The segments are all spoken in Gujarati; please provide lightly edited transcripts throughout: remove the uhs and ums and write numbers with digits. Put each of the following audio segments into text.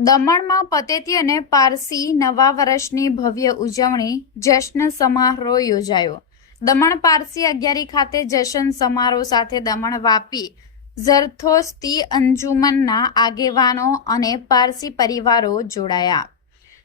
દમણમાં પતેતી અને પારસી નવા વર્ષની ભવ્ય ઉજવણી જશ્ન સમારોહ યોજાયો. દમણ પારસી અગિયારી ખાતે જશ્ન સમારોહ સાથે દમણ વાપી ઝરથોસ્તી અંજુમનના આગેવાનો અને પારસી પરિવારો જોડાયા.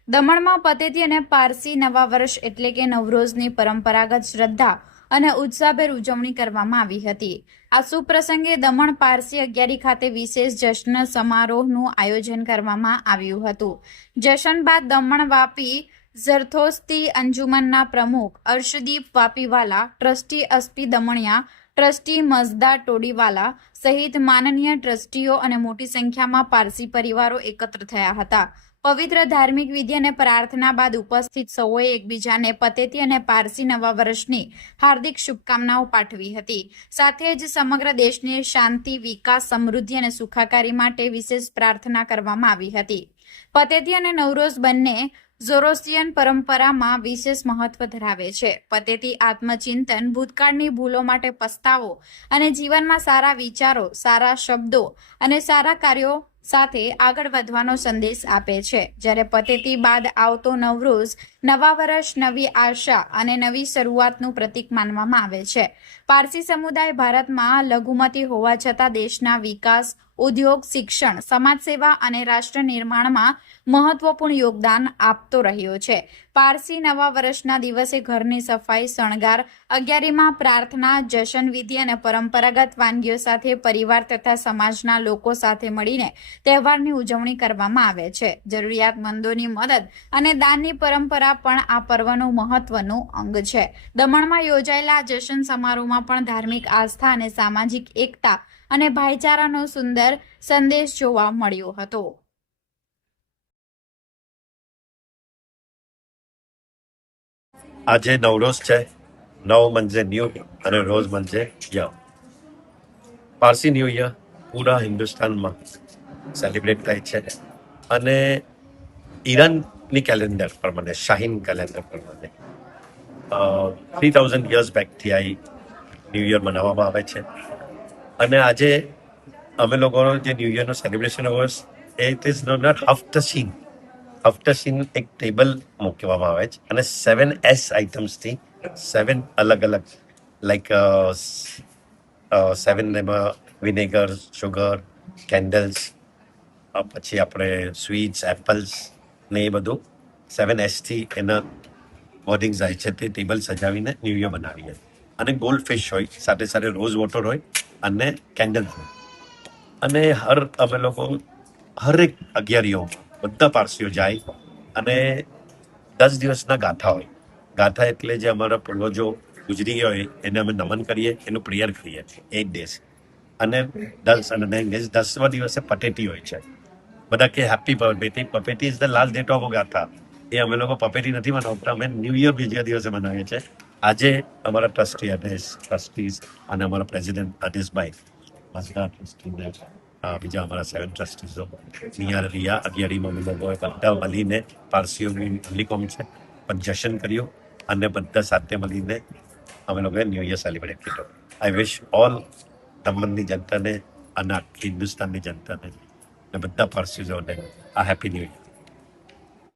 દમણમાં પતેતી અને પારસી નવા વર્ષ એટલે કે નવરોઝની પરંપરાગત શ્રદ્ધા અને ઉત્સાહભેર ઉજવણી કરવામાં આવી હતી. આ સુપ્રસંગે દમણ પારસી અગિયારી ખાતે વિશેષ જશ્ન સમારોહનું આયોજન કરવામાં આવ્યું હતું. જશ્ન બાદ દમણ વાપી ઝરથોસ્તી અંજુમનના પ્રમુખ અર્શદીપ વાપીવાલા, ટ્રસ્ટી અસ્પી દમણિયા, ટ્રસ્ટી મઝદા ટોડીવાલા સહિત માનનીય ટ્રસ્ટીઓ અને મોટી સંખ્યામાં પારસી પરિવારો એકત્ર થયા હતા. પવિત્ર ધાર્મિક વિધિ અને પ્રાર્થના બાદ ઉપસ્થિત સૌએ એકબીજાને પતેતી અને પારસી નવા વર્ષની હાર્દિક શુભકામનાઓ પાઠવી હતી. સાથે જ સમગ્ર દેશને શાંતિ, વિકાસ, સમૃદ્ધિ અને સુખાકારી માટે વિશેષ પ્રાર્થના કરવામાં આવી હતી. પતેતી અને નવરોઝ બંને ઝોરોસ્ટ્રિયન પરંપરામાં વિશેષ મહત્વ ધરાવે છે. પતેતી આત્મચિંતન, ભૂતકાળની ભૂલો માટે પસ્તાવો અને જીવનમાં સારા વિચારો, સારા શબ્દો અને સારા કાર્યો સાથે આગળ વધવાનો સંદેશ આપે છે. જ્યારે પતેતી બાદ આવતો નવરોઝ નવા વર્ષ, નવી આશા અને નવી શરૂઆતનું પ્રતીક માનવામાં આવે છે. પારસી સમુદાય ભારતમાં લઘુમતી હોવા છતાં દેશના વિકાસ, ઉદ્યોગ, શિક્ષણ, સમાજ સેવા અને રાષ્ટ્ર નિર્માણમાં મહત્વપૂર્ણ યોગદાન આપતો રહ્યો છે. પારસી નવા વર્ષના દિવસે ઘરની સફાઈ, શણગાર, અગિયારીમાં પ્રાર્થના, જશ્ન વિધિ અને પરંપરાગત વાનગીઓ સાથે પરિવાર તથા સમાજના લોકો સાથે મળીને તહેવારની ઉજવણી કરવામાં આવે છે. જરૂરિયાતમંદોની મદદ અને દાનની પરંપરા પણ આ પર્વનું મહત્વનું અંગ છે. દમણમાં યોજાયેલા જશ્ન સમારોહમાં પણ ધાર્મિક આસ્થા અને સામાજિક એકતા અને ભાઈચારાનો સુંદર સંદેશ જોવા મળ્યો હતો. આજે નવરોઝ છે. નવ મંજે ન્યૂ અને રોઝ મંજે યર. પારસી ન્યૂ યર પૂરા હિન્દુસ્તાનમાં સેલિબ્રેટ થાય છે અને ઈરાનની કેલેન્ડર પ્રમાણે, શાહીન કેલેન્ડર પ્રમાણે 3000 યર્સ બેકથી આ ન્યૂ યર મનાવવામાં આવે છે. અને આજે અમે લોકોનો જે ન્યૂ યરનો સેલિબ્રેશન હોર્સ ઇટ ઇઝ નોટ હફ્તશીન. હફ્તશીન એક ટેબલ મૂકવામાં આવે છે અને 7S આઇટમ્સથી 7 અલગ અલગ લાઈક 7 એમાં વિનેગર, શુગર, કેન્ડલ્સ, પછી આપણે સ્વીટ્સ, એપલ્સ ને એ બધું 7Sથી એના વર્ડિંગ્સ આવે છે. તે ટેબલ સજાવીને ન્યૂ યર બનાવીએ. અને ગોલ્ડ ફિશ હોય, સાથે સાથે રોઝ વોટર હોય અને કેન્ડલ હોય. અને અમે લોકો હરેક અગિયારીઓ બધા પારસીઓ જાય અને 10 દિવસના ગાથા હોય. ગાથા એટલે જે અમારા પૂર્વજો ગુજરી ગયા હોય એને અમે નમન કરીએ, એનું પ્રેયર કરીએ 8 ડેઝ. અને 10મા દિવસે પટેટી હોય છે. બધા કે happy Papeti. Papeti is the last date of Gatha. એ અમે લોકો પપેટી નથી મનાવતા, અમે ન્યૂ યર બીજા દિવસે મનાવીએ છીએ. આજે અમારા ટ્રસ્ટીઝ અને અમારા પ્રેસિડેન્ટ અનીસભાઈ મઝદા ટ્રસ્ટીને બીજા અમારા 7 ટ્રસ્ટીઝો રિયા અગિયારીમાં અમે લોકોએ બધા મળીને પારસીઓની ટેલિકોમ છે પણ જશ્ન કર્યું અને બધા સાથે મળીને અમે લોકોએ ન્યૂ યર સેલિબ્રેટ કર્યો. આઈ વિશ ઓલ દમણની જનતાને અને આખી હિન્દુસ્તાનની જનતાને અને બધા પારસીઓને આ હેપી ન્યૂ યર.